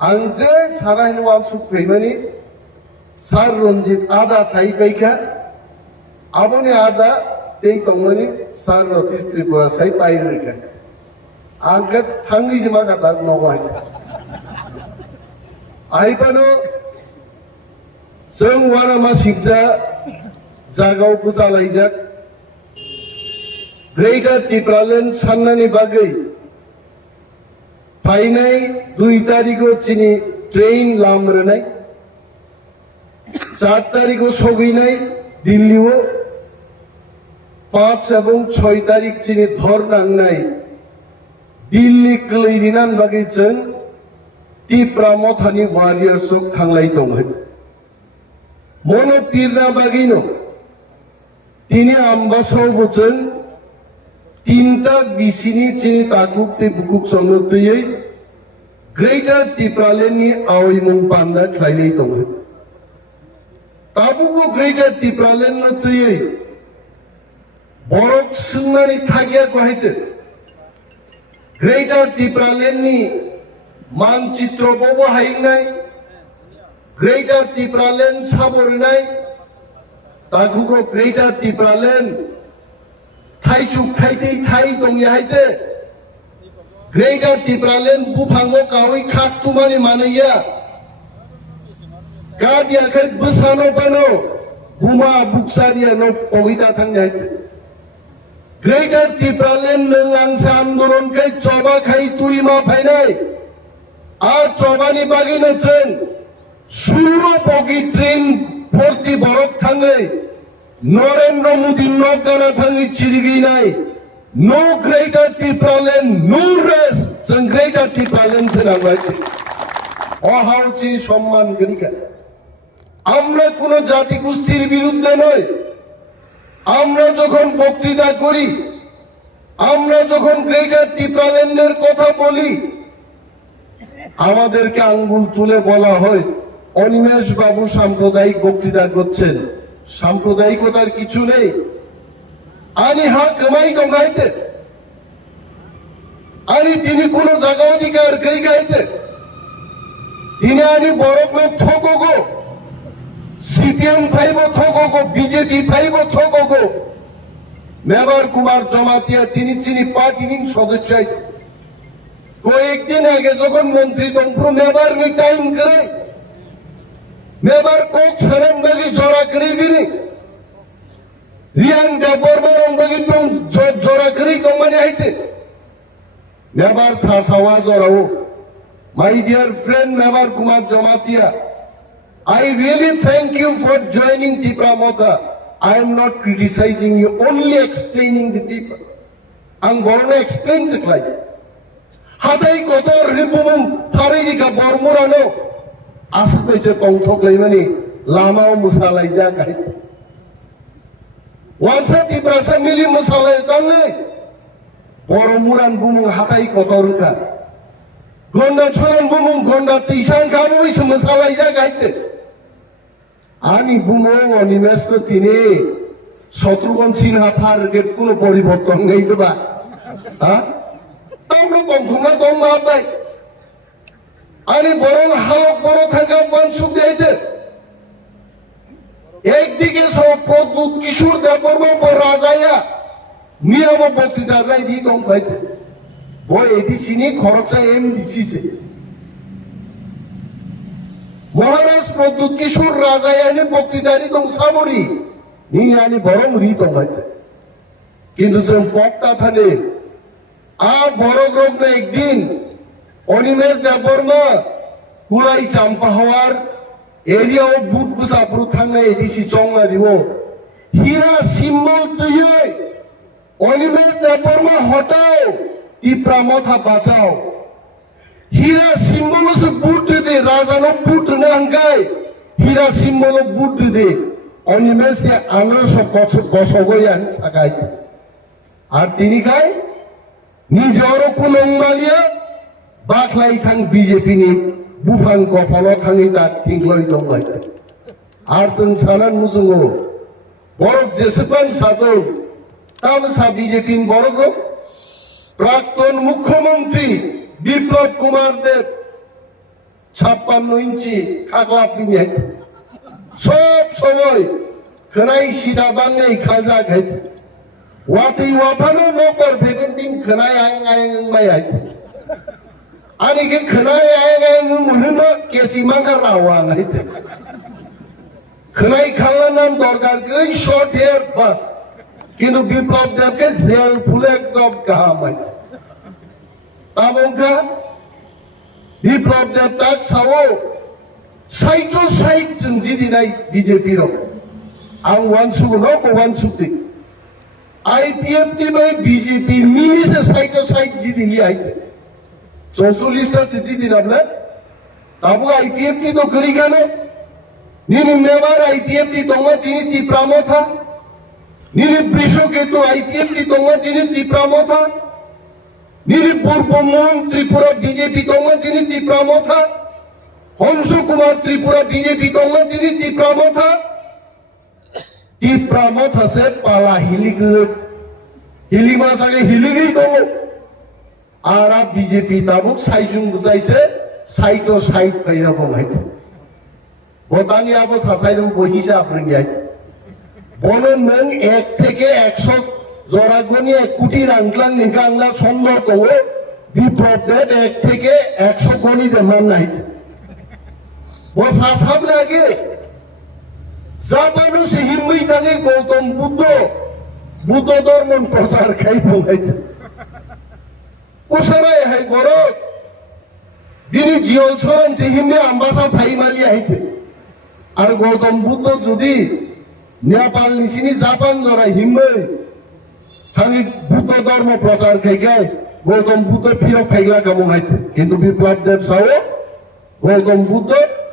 आंजे सारायनो वालसुक फैमानि सार रंजित आदा साई पाइका आबोनि आदा ते तंगनि सार नटिस त्रिपुरा साई पाइरेका आंखा थांनि जमा काटा नवाय आइबानो जों वारामा सिगजा जागाव बुजालायजा ग्रेटर टिप्रालेण्ड साननानि बागै फाइनाय 2 तारिखो चिनि ट्रेन लामरनाय 4 तारिखो सगैनाय दिल्लीओ 5 एवं 6 तारिख चिनि धर नांनाय दिल्ली क्लैरिनान बागै जों टिप्रा मथानि वारियर्स थांलाय दं मनो पीरना बागैनो तिनि आम्बासाव जों 3टा बिसिनि चिनि ताकुक ते बुकुक समनतयै ग्रेटर टिप्रालेण्डनि आवैमुं पान्दा ख्लायनाय दं ताबुबो ग्रेटर टिप्रालेण्ड नतयै बरफ सोंनानै थागिया गहायते ग्रेटर टिप्रालेण्डनि मानचित्र बाहायनाय ग्रेटर टिप्रालेण्ड साबरनाय ताकुको ग्रेटर टिप्रालेण्ड थाइचुक थाइदै थाइ दं याहायते ग्रेटर टिप्रालेण्ड बुफांगो कावै खाकतुमानि मानैया गादियाखै बसानो बानो बुमा बुकसारिया न पगिता थांनायते ग्रेटर टिप्रालेण्ड नों आंसा आन्दोलन कै चबा खाइ तुइमा फाइनाय आ चबानि बागैनो जों 16 बगि ट्रेन भर्ति बरफ थाङै नरेंद्र मोदी नगाना थाङै चिरिगिनाय नो ग्रेटर टिप्रालेण्ड नो रेस जों ग्रेटर टिप्रालेण्ड सोनांबाय অহাউচি সম্মান করিকা আমরা কোন জাতি গোষ্ঠীর বিরুদ্ধে নয় আমরা যখন বক্তৃতা করি আমরা যখন গ্রেটার টিপ্রালেন্ডের কথা বলি আমাদেরকে আঙ্গুল তুলে বলা হয় অনিমেষ বাবু সাম্প্রদায়িক বক্তৃতা করছেন সাম্প্রদায়িকতার কিছু নেই আনি হা কামাই দঙ্গাইতে আনি তিনি কোন জায়গা অধিকার করি গাইতে তিনি আনি বড় লোক ঠকগো সিপিএম ফাইব ঠকগো বিজেপি ফাইব ঠকগো মেবার কুমার জমাতিয়া তিনি চিনি পার্টির সদস্য কয়েকদিন আগে যখন মন্ত্রী তংপুর মেবার নি টাইম করে মেবার কোক সারাম বাগি জরা করে গিনি রিয়াং দেববর্মার বাগি তং জরা করে তমানে আইতে Mebar সাসাওয়া জরাও My dear friend Mebar Kumar Jamatia, I really thank you for joining Tipra Motha. I am not criticizing you, only explaining the people. I'm going to explain it like Hatai Kotor Ripumum Taririka Bormurano Asapace Pongtok Lemani Lama Musalai Jakai. Once a Tipra Samili Musalai Tangi Bormuran Bumung Hatai Kotoruka. গন্ডা ছড়ান বুমুং গন্ডা তিসান কাবুই সমসালাই জাগাইতে আনি বুমুং অনিমেষ্ট তিনি Shatrughan Sinha target কোনো পরিবর্তন নেই তো বা হ্যাঁ তামলো কমখমা দম মাবাই আনি বরং হালক বড় থাকা মানসুক দিয়েছে একদিকে সব প্রদ্যুৎ কিশোর দেববর্মা পর রাজায়া নিয়ম বক্তৃতা রাই দি দম পাইতে boy এডিসিনি খরচা এম দিছিছে মহারাজ প্রদ্যুৎ কিশোর রাজায়ানি বক্তৃতারি দং সাবরি নিয়ানি বরং রি দং হইতে কিন্তু जों বক্তা থানে আ বড় গ্রুপ একদিন অনিমেষ দেববর্মা কুলাই চাম্পা হওয়ার এরিয়াও বুট বুসাপুর থাংনা এডিসি চংনা দিব হীরা সিম্বল তুই অনিমেষ দেববর্মা হটাও Tipra Motha bachao hira simbolo se boot de raja no boot na angai hira simbolo boot de onimes de andro so gosogoyan sagai ar tini kai nijoro kunongmalia baklai thang BJP ni bufan gopalo thangi ta thingloi dongai ar जों sanan muzungo borok jesepan sato tam sa BJP ni borok প্রাক্তন মুখ্যমন্ত্রী বিপ্লব কুমার দেব 56 ইঞ্চি খাগলা পিনে সব সময় খনাই সিধা বাংলাই খাজা খাইতে ওয়াতেই ওয়াফানো নকর ভেগেন্টিং খনাই আইং আইং মাই আইতে আনিকে খনাই আইং আইং মুনুনো কেসি মাঙ্গা রাওয়া আইতে খনাই খালা নাম দরকার করে শর্ট হেয়ার বাস কিন্তু বিপ্লব দেবকে জেল ফুলে একদম কাহাম আছে তামঙ্কা বিপ্লব দেব তাক সাও সাইটো সাইট জিদি নাই বিজেপি র আং ওয়ানসু নো ওয়ানসুতি আইপিএফটি বাই বিজেপি মিনিসে সাইটো সাইট জিদি লি আইতে 44 টা জিদি নাবলা তাবু আইপিএফটি তো করি কেন নিনি মেবার আইপিএফটি তোমরা তিনি টিপ্রা মথা নিনি বৃষকেতু আইপিএফটি তোমরা তিনি টিপ্রা মথা নিনি পূর্বমোহন ত্রিপুরা বিজেপি তোমরা তিনি টিপ্রা মথা হংস কুমার ত্রিপুরা বিজেপি তোমরা তিনি টিপ্রা মথা সে পালা হিলিমা সাগে হিলিগি তো আর বিজেপি তাবুক সাইজুং বুঝাইছে সাইটো সাইট ফাইরা বনাইছে বতানি আবো সাসাইলং বহিসা আপনি আইছে বনন নং 1 থেকে 100 জরাগনি 1 কোটি রাংলাং নিগাংলা সুন্দর তো বিপ্লব দেব 1 থেকে 100 গনি মান নাইছে বস হাসাব লাগে জাপানো সে হিন্দুই থাকে গৌতম বুদ্ধ ধর্ম প্রচার খাই বলাইছে কুসারাই হাই বড় দিনে জিয়ল সরন সে হিন্দু আম্বাসা ফাই মারি আইছে আর গৌতম বুদ্ধ যদি নেপাল নিচিনি জাপান জরাই হিন্দু থানি বুদ্ধ ধর্ম প্রচার খাই গায় গৌতম বুদ্ধ ফিরক ফাইলা কেমন আইছে কিন্তু বিপ্লব দেব সাও গৌতম বুদ্ধ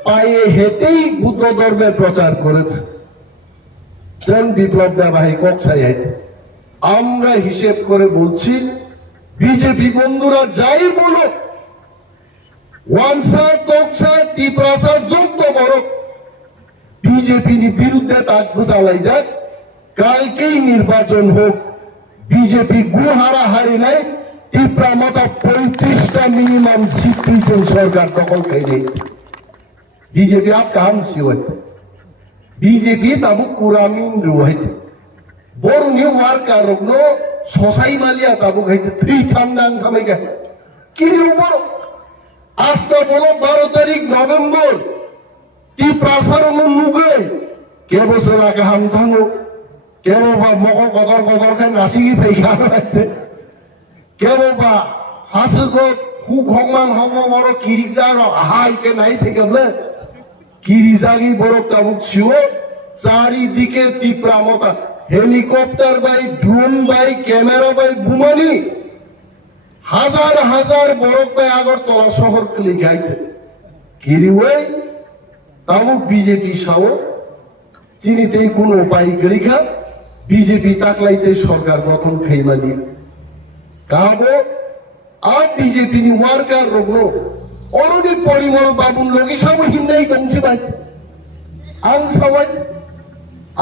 পায়ে হেঁটেই বুদ্ধ ধর্মের প্রচার করেছে বিপ্লব দেবাহী কক্ষায় আমরা হিসেব করে বলছি বিজেপি বন্ধুরা যাই বলো ওয়ানসার তকসার টিপ্রাসার যত বড় বিজেপি বিরুদ্ধে তাক চালাই যাক কালকেই নির্বাচন হোক বিজেপি গুহারাহারি নাই টিপ্রা মতো 35টা মিনিমাম সিট সরকার দখল খাই बीजेपी आप काम सिवत बीजेपी ताबु कुरामिन रुवाइते बोर न्यू मार का रोगनो सोसाई मालिया ताबु खाइते थ्री ठांडान खामे गा किनि ऊपर आज तो बोलो 12 तारीख नवंबर ती प्रासारन नुगे के बसला का हम थांगो के बा मको कदर का नासिगी फेगा लाइते के बा हासुको हु खमान हम मरो किरिकजार हाई के नाही फेगले কিরিজাগি বড় তাবুক ছিল চারিদিকে তীব্রা মতা হেলিকপ্টার বাই ড্রোন বাই ক্যামেরা বাই বুমানি হাজার হাজার বরফ বাই আগরতলা শহর খুলে গাইছে কিরিওয়ে তাবুক বিজেপি সাও চিনিতেই কোনো উপায় গরিখা বিজেপি তাকলাইতে সরকার গঠন খাইমা দিয়ে কাবো আর বিজেপি নি ওয়ার্কার রগ্ন অলরেডি পরিমল বাবুন লগি সব হিন্দাই কমছে ভাই আং সবাই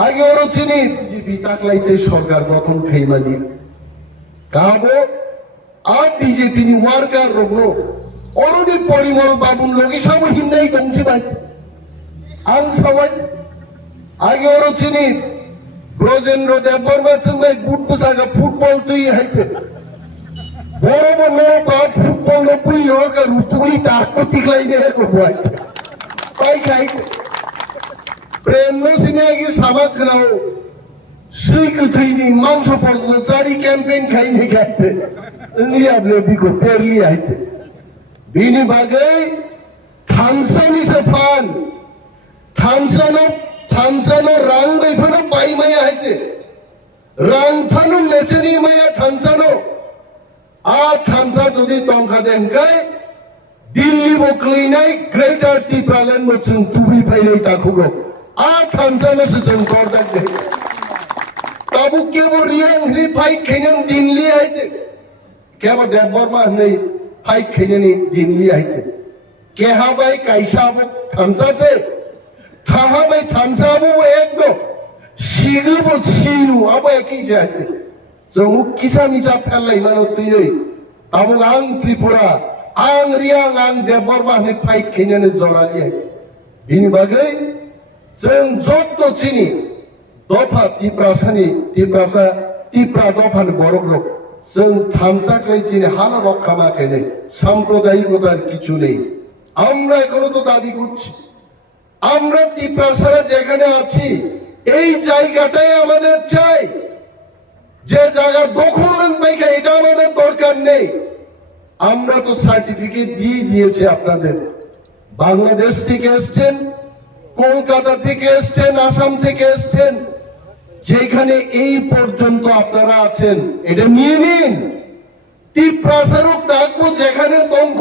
আগে ওরা চিনি বিজেপি তাকলাইতে সরকার গঠন খাইমা দিয়ে কাবো আর বিজেপি নি ওয়ার্কার রগ্ন অলরেডি পরিমল বাবুন লগি সব হিন্দাই কমছে ভাই আং সবাই আগে ওরা চিনি ব্রজেন্দ্র দেববর্মার সঙ্গে গুট পোশাকা ফুটবল তুই হাইতে বড় বড় বাদ ফুটবল নব্বই হোক রুতুই তার প্রতিক্লাই নিয়ে করবাই তাই খাই প্রেম সিনে আগে সাবাক খাও সেই কথাইনি মাংস পড়ল চারি ক্যাম্পেইন খাইনি খাইতে নিয়ে আপনি বিকো পেরলি আইতে বিনি বাগে থামসানি সে ফান থামসানো রাং বেফানো পাই মায়া হয়েছে রাং ফানো মেচেনি মায়া থামসানো আর থামসা যদি তংখা দেন গায় দিল্লি বকলি নাই গ্রেটার টিপ্রালেন মচুন তুই ফাইলে তাকুগো আর থামসানো সুজন করদাক দে তাবু কেবো রিয়াং হি ফাইট খেনেন দিল্লি আইছে কেবো দেববর্মা নেই ফাইট খেনেনি দিল্লি আইছে কেহা বাই কাইসা থামসা সে थाहा भाई थामसा वो एक दो सीढ़ी वो सीढ़ू अब एक ही जाते जो वो किसा मिसा फैल लाई मानो तुझे तब आंग त्रिपुरा आं रियां आं देबरमा होननाय फाइट खेनानै जरालिया बिनि बागै जों जत्त चिनि दफा तिप्रा दफानि बर'ग्रप जों थामसाखै চিনি হাল রক্ষা মাখে নেই সাম্প্রদায়িকতার কিছু নেই আমরা এখনো তো দাবি করছি আমরা তিপ্রা ছাড়া যেখানে আছি এই জায়গাটাই আমাদের চাই যে জায়গা দখল পাইকা এটা আমাদের দরকার নেই আমরা তো সার্টিফিকেট দিয়ে দিয়েছি আপনাদের বাংলাদেশ থেকে এসেছেন কলকাতা থেকে এসেছেন আসাম থেকে এসেছেন যেখানে এই পর্যন্ত আপনারা আছেন এটা নিয়ে নিন তিপ্রাসারক থাকবো যেখানে দঙ্খ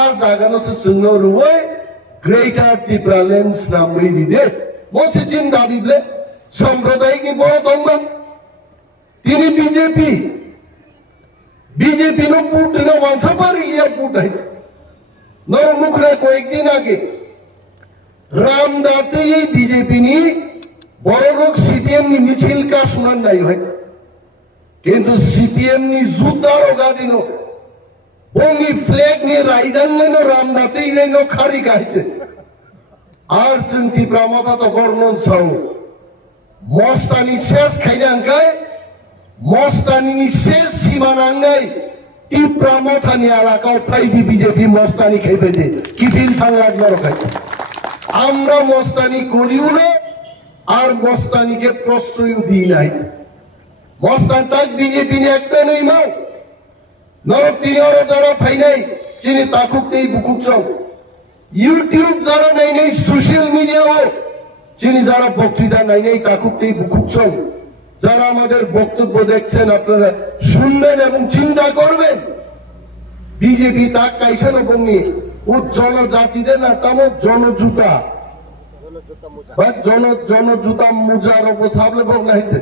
আজ আগানো সে সুন্দর রুয়ে গ্রেটার তিপ্রালেন্স নাম বিদে মসিচিন দাবিবলে সাম্প্রদায়িক বড় দঙ্গ তিনি বিজেপি নো পুট না ওয়ানসাপার ইয়া পুট আছে নর মুখরা কয়েকদিন আগে রামদাতে এই বিজেপি নি বড় লোক সিপিএম নি মিছিল কা শুনান নাই হয় কিন্তু সিপিএম নি জুতার ওগাদিন বঙ্গি ফ্ল্যাগ নি রাইদাঙ্গন রামদাতে ইনো খাড়ি গাইছে আর চিন্তি প্রামতা তো বর্ণন ছাও মস্তানি শেষ খাইদাঙ্গায় মস্তানি শেষ সীমানাঙ্গাই টিপ্রা মথানি এলাকাও ফাইভি বিজেপি মস্তানি খাইবে যে কি দিন থাঙ্গার খাইছে আমরা মস্তানি করিও না আর মস্তানিকে প্রশ্রয় দিই নাই মস্তান তাক বিজেপি নি একটা নেই মাও নরক তিনি ওরা যারা ফাই নাই চিনি তাকুক নেই বুকুক চাও ইউটিউব যারা নাই নেই সোশ্যাল মিডিয়াও চিনি যারা বক্তৃতা নাই নেই তাকুক নেই বুকুক চাও যারা আমাদের বক্তব্য দেখছেন আপনারা শুনবেন এবং চিন্তা করবেন বিজেপি তাক কাইছেন বঙ্গি ও জনজাতিদের না তামক জনজুতা বা জনজুতা মুজার অবসাবলে বক নাইতে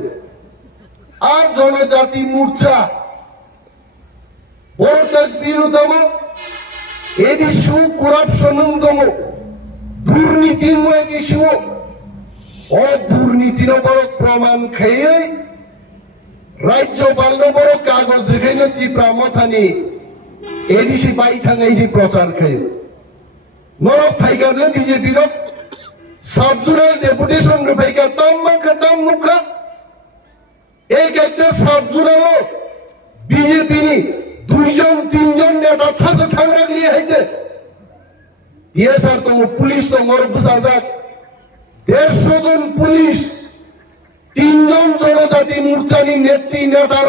আর জনজাতি মোর্চা বড় তাক বিরুদ্ধম এডিশু করাপশনতম দুর্নীতিময় এডিশু ও দুর্নীতির বড় প্রমাণ খেয়ে রাজ্যপাল বড় কাগজ দেখাই না ত্রিপুরা মথানি এডিসি বাই থাঙ্গাই প্রচার খেয়ে নরক ফাইকাবলে বিজেপির সাবজোনাল ডেপুটেশন ফাইকা তাম মুখা এক একটা সাবজোনাল বিজেপি নি দুইজন তিনজন নেতা থাসে ঠাং রাখলিয়ে হয়েছে দিয়ে স্যার তোমার পুলিশ তো মর বুঝা যাক 150 জন পুলিশ 3 জন জনজাতি মোর্চানি নেত্রী নেতার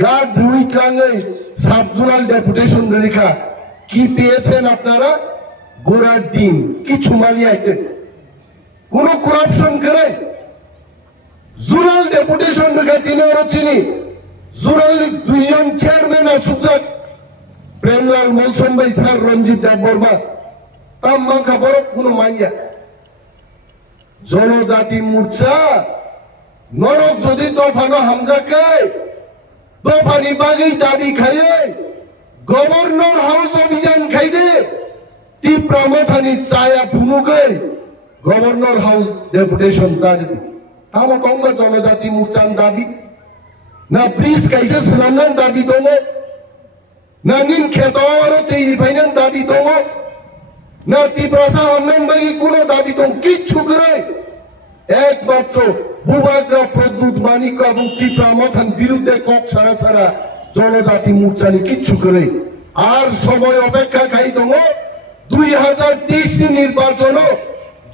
গার্ড রুইটাঙ্গে সাবজোনাল ডেপুটেশন রেখা কি পেয়েছেন আপনারা গোড়ার ডিম কিছু মালিয়াছে কোন করাপশন করে জোনাল ডেপুটেশন রেখা তিনি ওরা চিনি জোনাল 2 জন চেয়ারম্যান আসুক প্রেমলাল মৌসুম ভাই স্যার রঞ্জিত দেববর্মা তাম মাখা বড় কোন মানিয়া জনজাতি মোর্চা নরক যদি দফানো হামজাকে দফানি বাগি দাবি খাইয়ে গভর্নর হাউস অভিযান খাইদে টিপ্রা মথানি চায়া ফুনুকে গভর্নর হাউস ডেপুটেশন দাবি তামো কঙ্গা জনজাতি মোর্চান দাবি না ব্রিজ কাইসে সালামান দাবি দङ না নিন খেতওয়ারো তৈরি ফাইনান দাবি দङ না ত্রিপ্রাসা অন্যান্য বাগি কোনো দাবি দङ কিচ্ছু করে একমাত্র ভূভাগ্রা প্রদ্যুৎ মানিক এবং ত্রিপুরা মথান বিরুদ্ধে কক ছাড়া ছাড়া জনজাতি মোর্চানি কিচ্ছু করে আর সময় অপেক্ষা খাই দङ 2023 নির্বাচন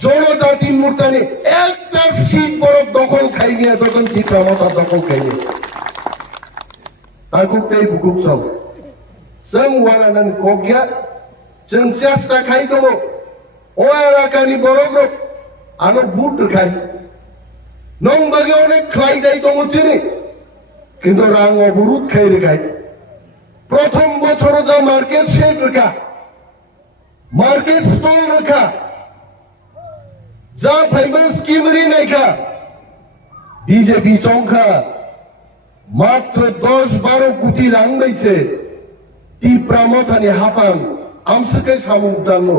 জনজাতি মোর্চানি একটা সিট বড় দখল খাই নিয়ে যখন ত্রিপুরা মথা দখল খাই নিয়ে তাকুকতেই বুকুক সব जों वालानान कगिया जों চেষ্টা খাই দङ ও এলাকানি বড় গ্রুপ আনো বুট খাই নং বাগে অনেক খাই দেয় দङ চিনি কিন্তু রাং অবরোধ খাই রেখাই প্রথম বছর যা মার্কেট শেড রেখা মার্কেট স্টল রেখা যা ফাইবার স্কিম রি নাইখা বিজেপি চংখা মাত্র 10-12 কোটি রাং দিয়েছে ত্রিপুরা মথানি হাপান আমসকে সামুক দানো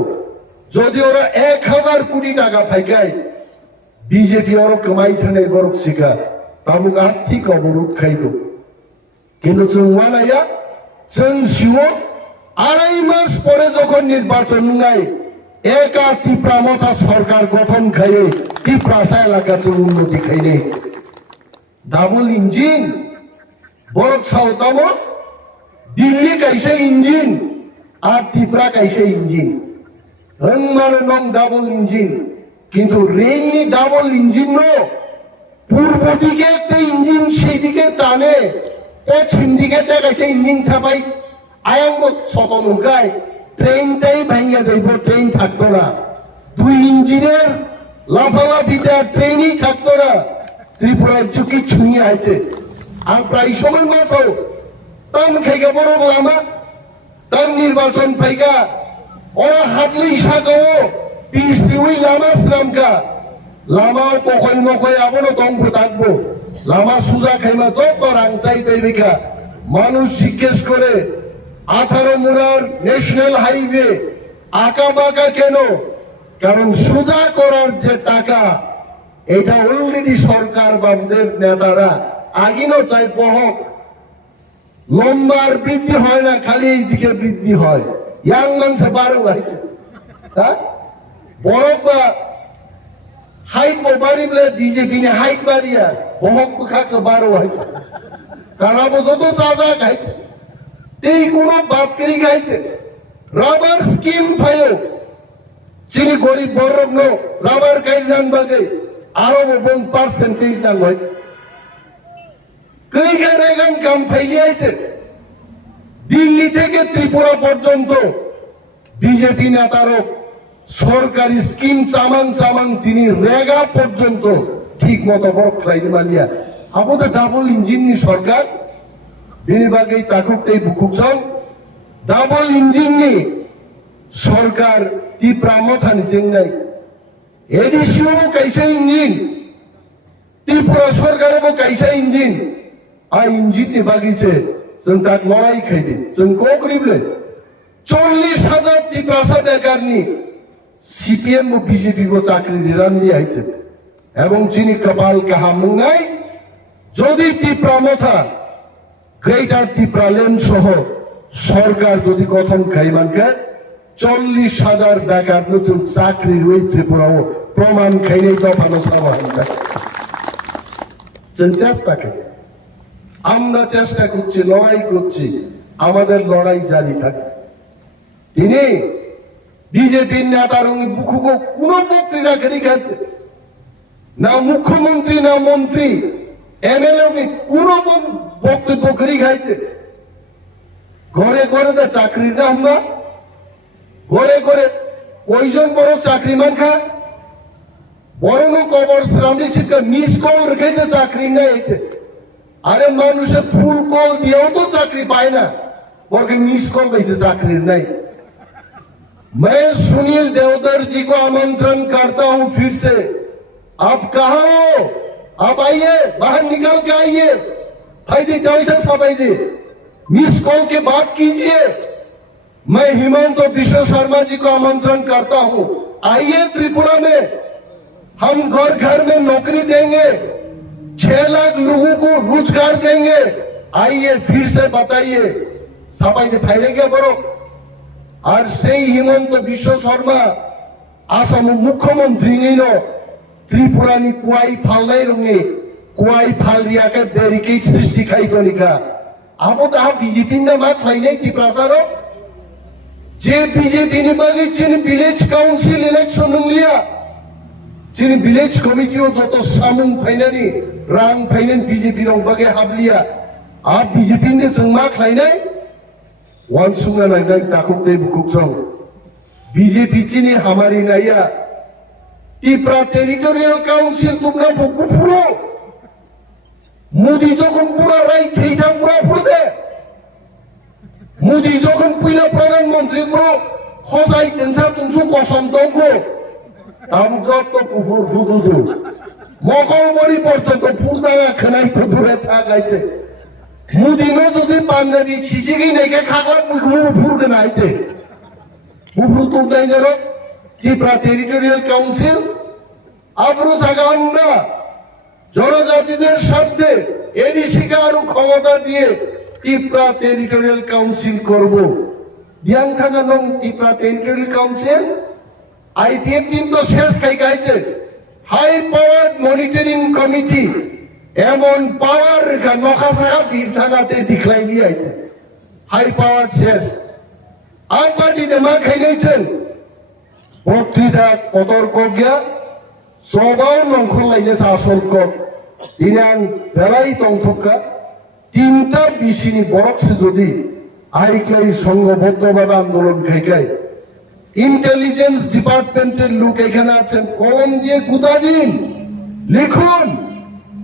যদি ওরা 1000 কোটি টাকা ফাইকায় বিজেপি ওরা কমাই থানে গরক শিখা তাবুক আর্থিক অবরোধ খাইতো কিন্তু जों वानाया जों जिउआव আড়াই মাস পরে যখন নির্বাচন নাই একা ত্রিপুরা মথা সরকার গঠন খাইয়ে ত্রিপুরা এলাকাতে উন্নতি খাইলে ডাবল ইঞ্জিন বড় সাউতাম দিল্লি কাইসে ইঞ্জিন আর ত্রিপুরা কাইসে ইঞ্জিন হনমারে নং ডাবল ইঞ্জিন কিন্তু রেলনি ডাবল ইঞ্জিন নো পূর্ব দিকে একটা ইঞ্জিন সেই দিকে টানে পশ্চিম দিকে কাইসে ইঞ্জিন থাপাই আয়াঙ্গ শত নৌকায় ট্রেনটাই ভাঙ্গা যাইব ট্রেন থাকতো না দুই ইঞ্জিনের লাফালাফিতে ট্রেনই থাকতো না ত্রিপুরার ঝুঁকি ছুঁয়ে আছে আর প্রায় সময় মাস হোক তাম খাইগা বড় লামা তাম নির্বাচন পাইগা ওরা হাতলি সাগাও পিস দিউই লামা স্লামকা লামা পকই মকই আবনো তঙ্গ থাকবো লামা সুজা খাইমা তো রাংসাই পাইবিকা মানুষ জিজ্ঞেস করে 18 মুরার ন্যাশনাল হাইওয়ে আঁকা বাঁকা কেন কারণ সোজা করার যে টাকা এটা অলরেডি সরকার বামদের নেতারা আগিনো চাই বহক লম্বার বৃদ্ধি হয় না খালি এই দিকে বৃদ্ধি হয় ইয়াং মানুষ বারো হয়েছে বরফ বা হাইট বাড়িলে বিজেপি নে হাইট বাড়িয়া বহক খাচ্ছে বারো হয়েছে কারণ যত চাচা খাইছে এই কোন বাপকেরি খাইছে রাবার স্কিম ফাইও যিনি গরিব বড় নো রাবার কাইনান বাগে আরো 1% নাম হয় ক্রিকেট কাম ফাইলিয়েছে দিল্লি থেকে ত্রিপুরা পর্যন্ত বিজেপি নেতারও সরকারি স্কিম চামান তিনি রেগা পর্যন্ত ঠিক মতো বড় খাইতে মালিয়া আমাদের ডাবল ইঞ্জিন নি সরকার বিনিবাগে তাকুকতেই বুকুকছন ডাবল ইঞ্জিন নি সরকার ত্রিপুরা মথানি চেঙ্গাই এডিসিও কাইসা ইঞ্জিন ত্রিপুরা সরকারও কাইসা ইঞ্জিন আর ইঞ্জিন নি বাগিছে जों তাক লড়াই খাইতে जों করিবলে 40,000 ত্রিপুরা বেকারনি সিপিএম ও বিজেপি কো চাকরি নিরান নিয়ে আইছে এবং যিনি কপাল কাহামুং নাই যদি ত্রিপুরা মথা গ্রেটার ত্রিপুরা ল্যান্ড সহ সরকার যদি গঠন খাইমানকে 40,000 বেকার নতুন চাকরি ওই ত্রিপুরাও প্রমাণ খাইলে দফানো সাবান চেষ্টা করি আমরা চেষ্টা করছি লড়াই করছি আমাদের লড়াই জারি থাকবে তিনি বিজেপির নেতার বুকুকো কোন বক্তৃতা খেলি খাচ্ছে না মুখ্যমন্ত্রী না মন্ত্রী এমএলএ কোন বক্তব্য খেলি খাইছে ঘরে ঘরে তো চাকরির নাম না ঘরে ঘরে কয়জন বড় চাকরি মান খা বরং কবর শ্রামী শিক্ষা মিস কল রেখেছে চাকরি নাই আরে মানুষের ফুল কল দিয়েও তো চাকরি পায় না বরং মিস কল পাইছে চাকরির নাই मैं सुनील देवधर जी को आमंत्रण करता हूं फिर से आप कहां हो आप आइए बाहर निकल के आइए फायदे कैसे साबाइए मिस कॉल के बात कीजिए मैं हिमंत और विश्व शर्मा जी को आमंत्रण करता हूं आइए त्रिपुरा में हम घर घर में नौकरी देंगे 6 लाख लोगों को रोजगार देंगे आइए फिर से बताइए साबाइए फायदे क्या करो আর সেই হিমন্ত বিশ্ব শর্মা আসাম মুখ্যমন্ত্রী নিল ত্রিপুরানি কুয়াই ফালনাই রঙে কুয়াই ফাল রিয়াকে ব্যারিকেড সৃষ্টি খাইতনিকা আবো তা বিজেপি না মা খাইনাই ত্রিপ্রাসার যে বিজেপি নি বাগে চিনি ভিলেজ কাউন্সিল ইলেকশন লিয়া চিনি ভিলেজ কমিটিও যত সামুং ফাইনানি রাং ফাইনান বিজেপি রং বাগে হাবলিয়া আর বিজেপি নে जों मा খাইনাই वन सुंगा नाइजाई ताकुते बुकुक्सं बीजेपी चीनी हमारी नया टिप्रा टेरिटोरियल काउंसिल तुमना फुकु फुरो मोदी যখন পুরা রাইট এইটা পুরা ফুরদে মোদি যখন পুইলা প্রধানমন্ত্রী পুরো খসাই তেনসা তুমসু কসম তঙ্গো তাম যত পুকুর দুদুদু মকলবরি পর্যন্ত ফুরদাঙ্গা খনাই দূরে থাকাইছে মুদিনো যদি পাঞ্জাবি সিসিগি নেকে খাগলা পুকুর ফুরদে নাইতে পুকুর তুলদাই গেল ত্রিপুরা টেরিটোরিয়াল কাউন্সিল আবরু সাগান্না জনজাতিদের স্বার্থে এডিসিকে আরো ক্ষমতা দিয়ে ত্রিপুরা টেরিটোরিয়াল কাউন্সিল করব diang thanga nong Tipra Territorial Council IPF কিন্তু শেষ খাইছে হাই পাওয়ার মনিটরিং কমিটি এমন পাওয়ার নখাসাকা বীর থানাতে ডিক্লাই লিয়াইছে হাই পাওয়ার শেষ আর পার্টিতে মা খাইছেন বক্তৃতা কতর্ক গিয়া সবাও নংখলাইনে শাসক দিনাং বেলাই তংথকা তিনটা বিশিনি বরকছে যদি আইক্লাই সংঘবদ্ধভাবে আন্দোলন খাইকাই ইন্টেলিজেন্স ডিপার্টমেন্টের লোক এখানে আছেন কলম দিয়ে কুতা দিন লিখুন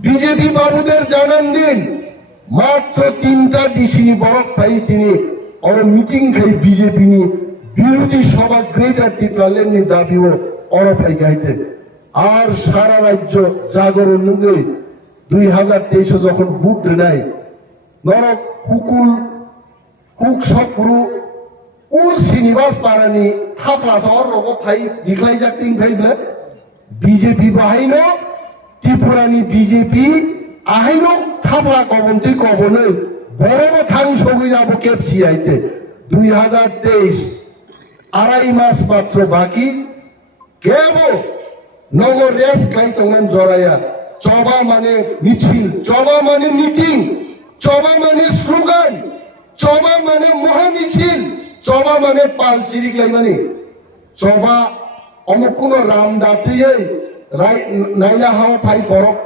বিজেপি বাবুদের জানান দিন মাত্র তিনটা বিশিনি বরক ভাই তিনি और মিটিং খাই বিজেপি নি বিরোধী সভা গ্রেটার ত্রিপুরালের নি দাবিও অরফাই গাইছে আর সারা রাজ্য জাগরণ নিয়ে 2023 যখন ভোট নেয় নরক হুকুল হুক সপুরু ও শ্রীনিবাস পারানি থাপলা শহর রক থাই দিখলাই যাক তিন খাই বলে বিজেপি বাহিনো ত্রিপুরানি বিজেপি আহিনো থাপলা কবন্তি কবনে বড় থাং সগি যাব কেপসি আইছে 2023 আড়াই মাস মাত্র বাকি কেব নগর রেস খাই তখন জড়াইয়া চবা মানে মিছিল চবা মানে মিটিং চবা মানে স্লোগান চবা মানে মহামিছিল চবা মানে পাল চিরিকলাই মানে চবা অমুকুন রামদাতিয়ে নাইলা হাওয়া ফাই বরফ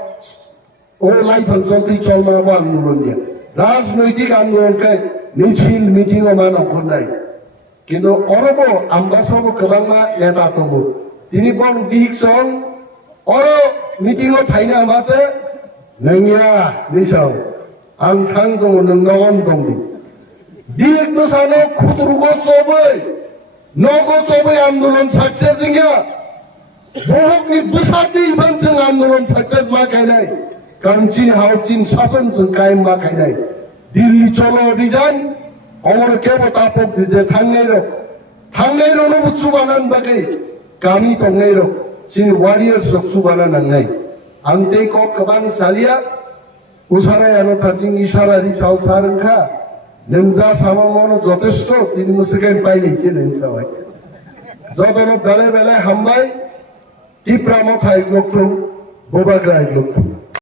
ও লাই পঞ্চমতি চলমানো আন্দোলন দিয়ে রাজনৈতিক আন্দোলনকে মিছিল মিটিং ও মান অখন্দাই কিন্তু অরব আম্বাসব গোবাংমা নেতা তব তিনি বন দিক সং অর মিটিং ও ফাইনা আমাসে নংয়া নিসাও आं थां दङ नों नगन दं दिक बसानो खुदरुगो सबै नगो सबै आन्दोलन सक्सेस जोंया बहकनि बसाति इभानजों आन्दोलन सक्सेस मा गायनाय कारण चीन हाव चीन शासन जों कायम मा गायनाय दिल्ली चलो अभियान अमर केबो तापक दिजे थांनाय रो नो सुबानान बागै गामि दंनाय रो चीन वारियर्स रो सुबाना नांनाय आं तेको गोबां सालिया उसारायानो थाजिं इशारारि साव सारखा नोंजा सामामनो যথেষ্ট 3 সেকেন্ড পাইলেছে নংসাबाय যতन বেলে বেলে হামबाय টিপ্রা মথায় লোকথম বোবাগ্রায় লোকথম